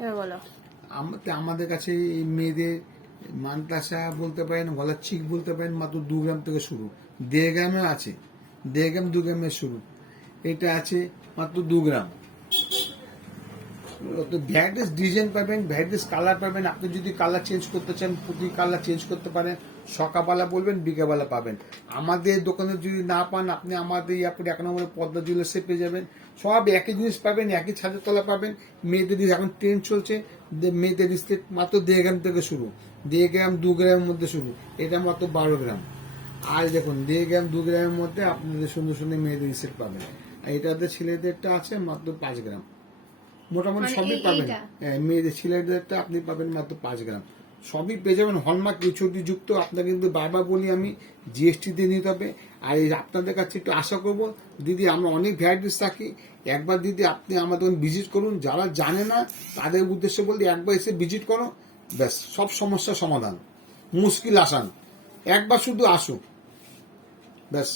এবার বলো। আমাদের কাছে এই মেয়েদের মানতাসা বলতে পারেন, গলার চিক বলতে পারেন, মাত্র 2 গ্রাম থেকে শুরু। 1.5 গ্রামে আছে, 1.5 গ্রাম 2 গ্রামের শুরু। এটা আছে মাত্র 2 গ্রাম। তো ভ্যারাইটিস ডিজাইন পাবেন, ভ্যারাইটিস কালার পাবেন। আপনি যদি কালার চেঞ্জ করতে চান, প্রতি কালার চেঞ্জ করতে পারেন। সকালবেলা বলবেন, বিকেলবেলা পাবেন। আমাদের দোকানে যদি না পান, আপনি আমাদের ইয়ারপোর্ট 1 নম্বরে পদ্মা জুয়েলার্সে পেয়ে যাবেন। সব একই জিনিস পাবেন, একই ছাদের তলা পাবেন। মেয়েদের এখন ট্রেন্ড চলছে, মেয়েদের স্টেট মাত্র 1.5 গ্রাম থেকে শুরু। 1.5 গ্রাম 2 গ্রামের মধ্যে শুরু। এটা মাত্র 12 গ্রাম। আর দেখুন 1.5 গ্রাম 2 গ্রামের মধ্যে আপনাদের সুন্দর সুন্দর মেয়েদের সেট পাবেন। আর এটাতে ছেলেদেরটা আছে মাত্র 5 গ্রাম। মোটামুটি মানে সবই পাবেন। মেয়েদের ছেলেদেরটা আপনি পাবেন মাত্র 5 গ্রাম। সবই পেয়ে যাবেন হলমার্ক এইচওডি যুক্ত। আপনাকে কিন্তু বারবার বলি আমি, জিএসটি দিয়ে নিতে হবে। আর এই আপনাদের কাছে একটু আশা করবো, দিদি আমরা অনেক ভ্যারাইটিস থাকি। একবার দিদি আপনি আমাদের ভিজিট করুন। যারা জানে না তাদের উদ্দেশ্যে বলি, একবার এসে ভিজিট করো, ব্যাস সব সমস্যার সমাধান, মুশকিল আসান। একবার শুধু আসো, ব্যাস।